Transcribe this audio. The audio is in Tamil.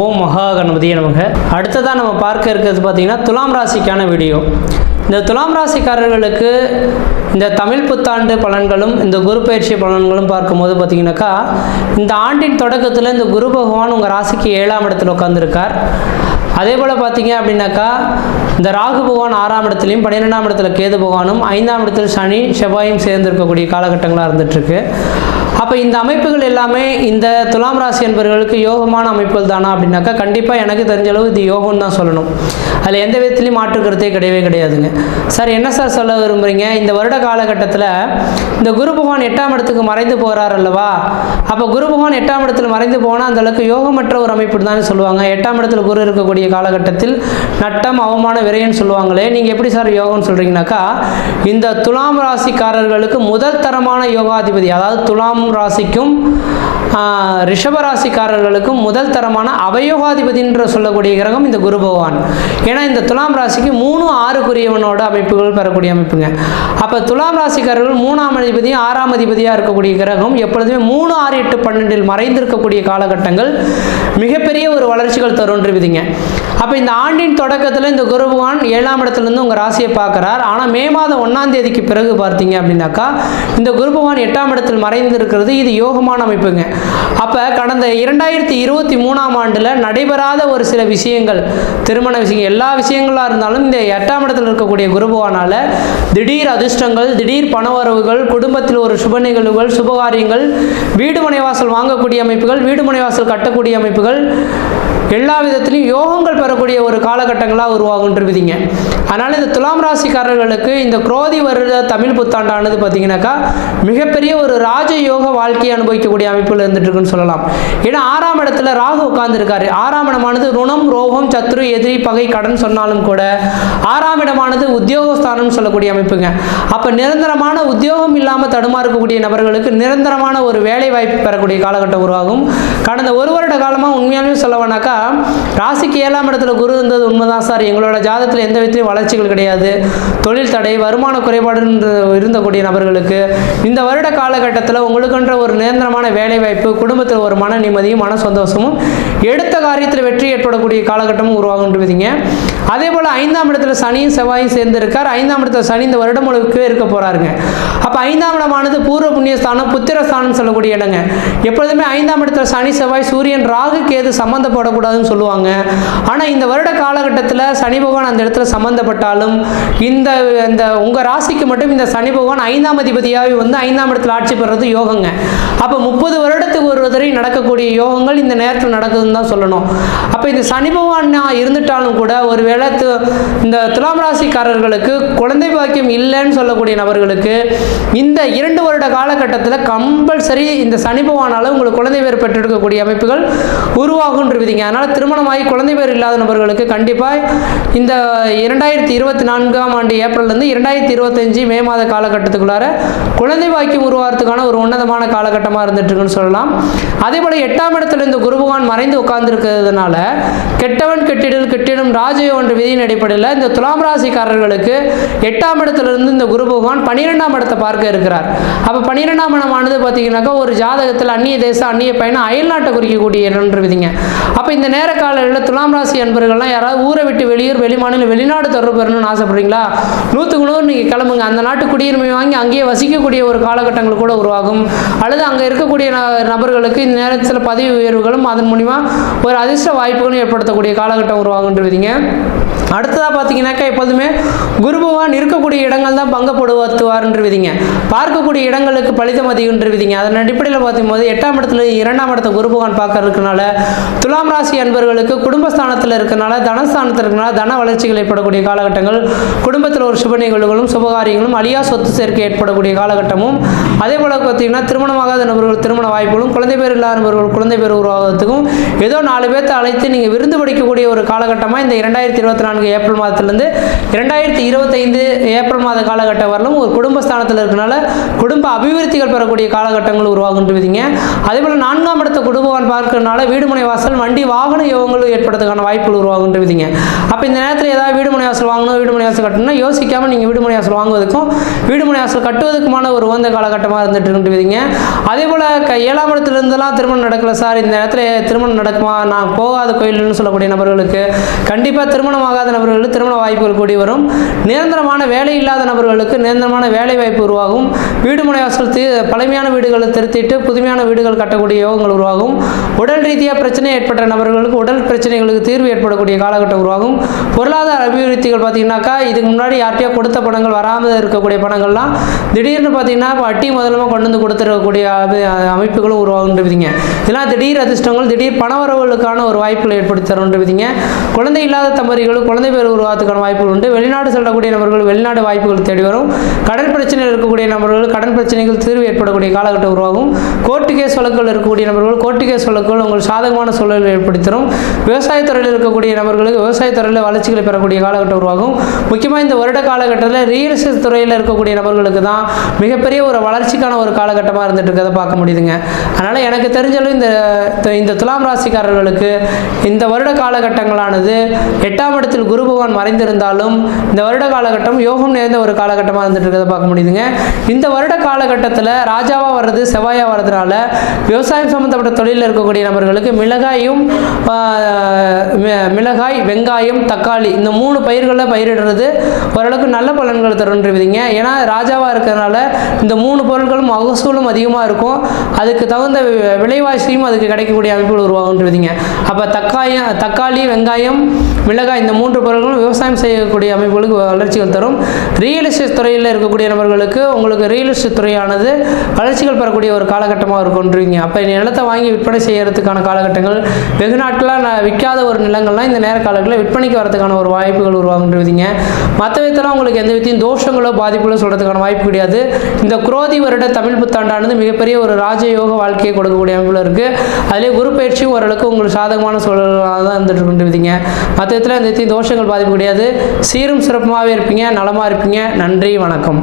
ஓம் மகா கணபதியே நமக. அடுத்ததாக நம்ம பார்க்க இருக்கிறது பார்த்தீங்கன்னா துலாம் ராசிக்கான வீடியோ. இந்த துலாம் ராசிக்காரர்களுக்கு இந்த தமிழ் புத்தாண்டு பலன்களும் இந்த குரு பயிற்சி பலன்களும் பார்க்கும்போது பார்த்தீங்கன்னாக்கா இந்த ஆண்டின் தொடக்கத்தில் இந்த குரு பகவான் உங்கள் ராசிக்கு ஏழாம் இடத்துல உட்காந்துருக்கார் அதே போல் பார்த்தீங்க அப்படின்னாக்கா இந்த ராகு பகவான் ஆறாம் இடத்துலையும் பன்னிரெண்டாம் இடத்துல கேது பகவானும் ஐந்தாம் இடத்துல சனி செவ்வாயும் சேர்ந்திருக்கக்கூடிய காலகட்டங்களாக இருந்துகிட்ருக்கு அப்போ இந்த அமைப்புகள் எல்லாமே இந்த துலாம் ராசி என்பவர்களுக்கு யோகமான அமைப்புகள் தானா அப்படின்னாக்கா கண்டிப்பாக எனக்கு தெரிஞ்ச அளவு இது யோகம்னு தான் சொல்லணும். அதில் எந்த விதத்துலையும் மாற்றுக்கிறதே கிடையவே கிடையாதுங்க. சார் என்ன சார் சொல்ல விரும்புகிறீங்க இந்த வருட காலகட்டத்தில் இந்த குரு பகவான் எட்டாம் இடத்துக்கு மறைந்து போகிறார் அல்லவா? அப்போ குரு பகவான் எட்டாம் இடத்தில் மறைந்து போனால் அந்த அளவுக்கு யோகமற்ற ஒரு அமைப்பு தான் சொல்லுவாங்க. எட்டாம் இடத்துல குரு இருக்கக்கூடிய காலகட்டத்தில் நட்டம் அவமான விரைன்னு சொல்லுவாங்களே. நீங்கள் எப்படி சார் யோகம்னு சொல்கிறீங்கனாக்கா இந்த துலாம் ராசிக்காரர்களுக்கு முதல் தரமான யோகாதிபதி அதாவது துலாம் ராசிக்கும் ரிஷபராசிக்காரர்களுக்கும் ராசிக்காரர்களுக்கும் முதல் தரமான அவயோகாதிபதின்ற சொல்லக்கூடிய கிரகம் இந்த குரு பகவான். ஏன்னா இந்த துலாம் ராசிக்கு மூணு ஆறுக்குரியவனோட அமைப்புகள் பெறக்கூடிய அமைப்புங்க. அப்போ துலாம் ராசிக்காரர்கள் மூணாம் அதிபதியும் ஆறாம் அதிபதியாக இருக்கக்கூடிய கிரகம் எப்பொழுதுமே மூணு ஆறு எட்டு பன்னெண்டில் மறைந்திருக்கக்கூடிய காலகட்டங்கள் மிகப்பெரிய ஒரு வளர்ச்சிகள் தருன்றிருக்குதுங்க அப்போ இந்த ஆண்டின் தொடக்கத்தில் இந்த குரு பகவான் ஏழாம் இடத்துலேருந்து உங்கள் ராசியை பார்க்குறார். ஆனால் மே மாதம் ஒன்றாம் தேதிக்கு பிறகு பார்த்தீங்க அப்படின்னாக்கா இந்த குரு பகவான் எட்டாம் இடத்தில் மறைந்து இருக்கிறது இது யோகமான அமைப்புங்க. அப்போ கடந்த இரண்டாயிரத்தி இருபத்தி மூணாம் ஆண்டில் நடைபெறாத ஒரு சில விஷயங்கள் திருமண விஷயங்கள் எல்லா விஷயங்களாக இருந்தாலும் இந்த எட்டாம் இடத்தில் இருக்கக்கூடிய குருபவானால் திடீர் அதிர்ஷ்டங்கள் திடீர் பணவரவுகள் குடும்பத்தில் ஒரு சுப நிகழ்வுகள் சுபகாரியங்கள் வீடு மனைவாசல் வாங்கக்கூடிய அமைப்புகள் வீடு மனைவாசல் கட்டக்கூடிய அமைப்புகள் எல்லா விதத்திலையும் யோகங்கள் பெறக்கூடிய ஒரு காலகட்டங்களாக உருவாகுன்றிருப்பீங்க அதனால் இந்த துலாம் ராசிக்காரர்களுக்கு இந்த குரோதி வருட தமிழ் புத்தாண்டானது பார்த்தீங்கன்னாக்கா மிகப்பெரிய ஒரு ராஜயோக வாழ்க்கையை அனுபவிக்கக்கூடிய அமைப்பில் இருந்துட்டு இருக்குன்னு சொல்லலாம். ஏன்னா ஆறாம் இடத்துல ராகு உட்கார்ந்துருக்காரு. ஆறாம் இடமானது ருணம் ரோகம் சத்ரு எதிரி பகை கடன் சொன்னாலும் கூட ஆறாம் இடமானது உத்தியோகஸ்தானம் சொல்லக்கூடிய அமைப்புங்க. அப்போ நிரந்தரமான உத்தியோகம் இல்லாமல் தடுமாறக்கூடிய நபர்களுக்கு நிரந்தரமான ஒரு வேலை வாய்ப்பு பெறக்கூடிய காலகட்டம் உருவாகும். கடந்த ஒரு வருட காலமாக உண்மையாலுமே சொல்லவேனாக்கா ராசிக்கு ஏழாம் இடத்துல குரு இருந்தது உண்மைதான் சார். எங்களோட ஜாதத்தில் எந்த விதத்திலையும் வளர்ச்சிகள் கிடையாது. தொழில் தடை வருமான குறைபாடு இருந்தக்கூடிய நபர்களுக்கு இந்த வருட காலகட்டத்தில் உங்களுக்குன்ற ஒரு நிரந்தரமான வேலை வாய்ப்பு குடும்பத்தில் ஒரு மன நிம்மதியும் மன சந்தோஷமும் எடுத்த காரியத்தில் வெற்றி ஏற்படக்கூடிய காலகட்டமும் உருவாகுன்றதுங்க அதே போல் ஐந்தாம் இடத்துல சனியும் செவ்வாயும் சேர்ந்து இருக்கார் ஐந்தாம் இடத்துல சனி இந்த வருடம் முழுக்கவே இருக்க போறாருங்க. அப்போ ஐந்தாம் இடமானது பூர்வ புண்ணியஸ்தானம் புத்திரஸ்தானம் சொல்லக்கூடிய இடங்க. எப்பொழுதுமே ஐந்தாம் இடத்துல சனி செவ்வாய் சூரியன் ராகு கேது சம்மந்தப்படக்கூடாதுன்னு சொல்லுவாங்க. ஆனால் இந்த வருட காலகட்டத்தில் சனி பகவான் அந்த இடத்துல சம்மந்தப்பட்டாலும் இந்த இந்த உங்கள் ராசிக்கு மட்டும் இந்த சனி பகவான் ஐந்தாம் அதிபதியாகவே வந்து ஐந்தாம் இடத்துல ஆட்சி பெறுறது யோகங்க. அப்போ முப்பது வருடத்துக்கு ஒரு தடவை நடக்கக்கூடிய யோகங்கள் இந்த நேரத்தில் நடக்குதுன்னு தான் சொல்லணும். அப்போ இந்த சனி பகவான் இருந்துட்டாலும் கூட ஒருவேளை து- இந்த துலாம் ராசிக்காரர்களுக்கு குழந்தை பாக்கியம் இல்லைன்னு சொல்லக்கூடிய நபர்களுக்கு இந்த இரண்டு வருட காலகட்டத்தில் கம்பல்சரி இந்த சனி பகவானால் உங்களுக்கு குழந்தை பேர் பெற்றெடுக்கக்கூடிய அமைப்புகள் உருவாகுன்றிருக்குதுங்க அதனால் திருமணமாகி குழந்தை பேர் இல்லாத நபர்களுக்கு கண்டிப்பாக இந்த இரண்டாயிரத்தி இருபத்தி நான்காம் ஆண்டு ஏப்ரல்லேருந்து இரண்டாயிரத்தி இருபத்தஞ்சு மே மாத காலகட்டத்துக்குள்ளார குழந்தை பாக்கியம் உருவாகிறதுக்கான ஒரு உன்னதமான காலகட்டமாக இருந்துட்டு இருக்குன்னு சொல்லலாம். அதே போல் எட்டாம் இடத்துல இந்த குரு பகவான் மறைந்து உட்கார்ந்துருக்கிறதுனால கெட்டவன் கெட்டிடல் கெட்டிடும் ராஜயோகம் என்ற விதியின் அடிப்படையில் இந்த துலாம் ராசிக்காரர்களுக்கு எட்டாம் இடத்துல இருந்து இந்த குரு பகவான் பன்னிரெண்டாம் இடத்தை பார்க்க இருக்கிறார். அப்போ பன்னிரெண்டாம் இடமானது பார்த்தீங்கன்னாக்கா ஒரு ஜாதகத்தில் அந்நிய தேசம் அந்நிய பயணம் அயல்நாட்டை குறிக்கக்கூடிய இடம்ன்ற விதிங்க. அப்போ இந்த நேர காலையில் துலாம் ராசி அன்பர்கள்லாம் யாராவது ஊரை விட்டு வெளியூர் வெளிமாநிலம் வெளிநாடு தொடர்பு வரணும்னு ஆசைப்படுறீங்களா? நூற்றுக்கு நூறு நீங்கள் கிளம்புங்க. அந்த நாட்டு குடியுரிமை வாங்கி அங்கேயே வசிக்கக்கூடிய ஒரு காலகட்டங்கள் கூட உருவாகும். அல்லது அங்கே இருக்கக்கூடிய ந- நபர்களுக்கு இந்த நேரத்தில் பதவி உயர்வுகளும் அதன் மூலிமா ஒரு அதிர்ஷ்ட வாய்ப்புகளும் ஏற்படுத்தக்கூடிய காலகட்டம் உருவாகுன்றவிதிங்க அடுத்ததாக பார்த்தீங்கன்னாக்கா எப்போதுமே குரு பகவான் இருக்கக்கூடிய இடங்கள் தான் பங்கப்படுத்துவார்ன்றவிதிங்க பார்க்கக்கூடிய இடங்களுக்கு பலிதம் அதிகன்றவிதிங்க அதன் அடிப்படையில் பார்க்கும்போது எட்டாம் இடத்துல இரண்டாம் இடத்த குரு பகவான் பார்க்க துலாம் ராசி அன்பர்களுக்கு குடும்பஸ்தானத்தில் இருக்கனால தனஸ்தானத்தில் இருக்கனால தன வளர்ச்சிகள் ஏற்படக்கூடிய காலகட்டங்கள் குடும்பத்தில் ஒரு சுப நிகழ்வுகளும் சுபகாரியங்களும் அழியா சொத்து சேர்க்கை ஏற்படக்கூடிய காலகட்டமும் அதே போல் பார்த்தீங்கன்னா திருமணமாகாத நபர்கள் திருமண வாய்ப்புகளும் குழந்தை பேர் இல்லாத நபர்கள் குழந்தை பேர் உருவாகிறதுக்கும் ஏதோ நாலு பேர்த்த அழைத்து நீங்கள் விருந்து படிக்கக்கூடிய ஒரு காலகட்டமாக இந்த இரண்டாயிரத்தி இருபத்தி நான்கு ஏப்ரல் மாதத்திலிருந்து இரண்டாயிரத்தி இருபத்தைந்து ஏப்ரல் மாத காலகட்டம் வரலும் ஒரு குடும்பஸ்தானத்தில் இருக்கனால குடும்ப அபிவிருத்திகள் பெறக்கூடிய காலகட்டங்கள் உருவாகுன்றீங்க அதே போல் நான்காம் இடத்த குடும்பவான் பார்க்கறதுனால வீடுமனை வாசல் வண்டி வாகன யோகங்கள் ஏற்படுறதுக்கான வாய்ப்புகள் உருவாகுன்றீங்க அப்போ இந்த நேரத்தில் ஏதாவது வீடுமனை வாசல் வாங்கணும் வீடுமனை வாசல் கட்டணும்னா யோசிக்காமல் நீங்கள் வீடுமனை வாசல் வாங்குவதற்கும் வீடுமனை வாசல் கட்டுவதற்குமான ஒரு உகந்த காலகட்டமாக இருந்துட்டு இருக்கின்றீங்க அதே போல் க ஏழாம் இடத்துலேருந்துலாம் திருமணம் நடக்கல சார். இந்த நேரத்தில் திருமணம் நடக்குமா? நான் போகாத கோயில்னு சொல்லக்கூடிய நபர்களுக்கு கண்டிப்பாக திருமணமாக இல்லாத நபர்களுக்கு திருமண வாய்ப்புகள் கூடி வரும். நிரந்தரமான வேலை இல்லாத நபர்களுக்கு நிரந்தரமான வேலை வாய்ப்பு உருவாகும். வீடு முனைவாசல் பழமையான வீடுகளை திருத்திட்டு புதுமையான வீடுகள் கட்டக்கூடிய யோகங்கள் உருவாகும். உடல் ரீதியாக பிரச்சனை ஏற்பட்ட நபர்களுக்கு உடல் பிரச்சனைகளுக்கு தீர்வு ஏற்படக்கூடிய காலகட்டம் உருவாகும். பொருளாதார அபிவிருத்திகள் பார்த்தீங்கன்னாக்கா இதுக்கு முன்னாடி யார்கிட்டயோ கொடுத்த பணங்கள் வராமல் இருக்கக்கூடிய பணங்கள்லாம் திடீர்னு பார்த்தீங்கன்னா வட்டி முதலமாக கொண்டு வந்து கொடுத்துருக்கக்கூடிய அமைப்புகளும் உருவாகுன்றவிதிங்க இதெல்லாம் திடீர் அதிர்ஷ்டங்கள் திடீர் பணவரவுகளுக்கான ஒரு வாய்ப்புகள் ஏற்படுத்தி தருன்றவிதிங்க குழந்தை இல்லாத தம்பதிகள் குழந்தை பேர் உருவாத்துக்கான வாய்ப்புகள் உண்டு. வெளிநாடு செல்லக்கூடிய நபர்கள் வெளிநாடு வாய்ப்புகள் தேடி வரும். கடன் பிரச்சனையில் இருக்கக்கூடிய நபர்கள் கடன் பிரச்சனைகள் தீர்வு ஏற்படக்கூடிய காலகட்டம் உருவாகும். கோர்ட்டு கேஸ் வழக்குகள் இருக்கக்கூடிய நபர்கள் கோர்ட்டு கேஸ் வழக்குகள் உங்களுக்கு சாதகமான சூழலை ஏற்படுத்தி தரும் விவசாயத்துறையில் இருக்கக்கூடிய நபர்களுக்கு விவசாயத்துறையில் வளர்ச்சிகளை பெறக்கூடிய காலகட்டம் உருவாகும். முக்கியமாக இந்த வருட காலகட்டத்தில் ரியல் எஸ்டேட் துறையில் இருக்கக்கூடிய நபர்களுக்கு தான் மிகப்பெரிய ஒரு வளர்ச்சிக்கான ஒரு காலகட்டமாக இருந்துட்டு இருக்கிறத பார்க்க முடியுதுங்க. அதனால் எனக்கு தெரிஞ்சளவு இந்த இந்த துலாம் ராசிக்காரர்களுக்கு இந்த வருட காலகட்டங்களானது எட்டாம் இடத்தில் குரு பகவான் மறைந்திருந்தாலும் இந்த வருட காலகட்டம் யோகம் நிறைந்த ஒரு காலகட்டமாக இருந்துட்டு இருக்கிறத பார்க்க முடியுதுங்க. இந்த வருட காலகட்டத்தில் ராஜாவாக வர்றது செவ்வாயாக வர்றதுனால விவசாயம் சம்மந்தப்பட்ட தொழிலில் இருக்கக்கூடிய நபர்களுக்கு மிளகாயும் மிளகாய் வெங்காயம் தக்காளி இந்த மூணு பயிர்களை பயிரிடுறது ஓரளவுக்கு நல்ல பலன்கள் தருன்றீங்க ஏன்னா ராஜாவாக இருக்கிறதுனால இந்த மூணு பொருட்களும் மகசூலும் அதிகமாக இருக்கும். அதுக்கு தகுந்த விலைவாசியும் அதுக்கு கிடைக்கக்கூடிய அமைப்புகள் உருவாகுன்றீங்க அப்போ தக்காயம் தக்காளி வெங்காயம் மிளகாய் இந்த மூணு மூன்று பொருட்களும் விவசாயம் செய்யக்கூடிய அமைப்புகளுக்கு வளர்ச்சிகள் தரும். ரியல் எஸ்டேட் துறையில் இருக்கக்கூடிய நபர்களுக்கு உங்களுக்கு ரியல் எஸ்டேட் துறையானது வளர்ச்சிகள் பெறக்கூடிய ஒரு காலகட்டமாக இருக்கும்ன்றீங்க அப்போ நிலத்தை வாங்கி விற்பனை செய்யறதுக்கான காலகட்டங்கள் வெகு நாட்களாக நான் விற்காத ஒரு நிலங்கள்லாம் இந்த நேர காலங்களில் விற்பனைக்கு வரதுக்கான ஒரு வாய்ப்புகள் உருவாகுன்றீங்க. மற்ற விதத்தில் உங்களுக்கு எந்த விதத்தையும் தோஷங்களோ பாதிப்புகளோ சொல்கிறதுக்கான வாய்ப்பு கிடையாது. இந்த குரோதி வருட தமிழ் புத்தாண்டானது மிகப்பெரிய ஒரு ராஜயோக வாழ்க்கையை கொடுக்கக்கூடிய அமைப்பில் இருக்குது அதிலே குரு பயிற்சியும் ஓரளவுக்கு உங்களுக்கு சாதகமான சூழலாக தான் இருந்துட்டு கொண்டுருவீங்க மற்ற விதத்தில் எந்த விதத்தையும் தோஷங்கள் பாதிப்பு கிடையாது. சீரும் சிறப்புமாகவே இருப்பீங்க நலமாக இருப்பீங்க. நன்றி வணக்கம்.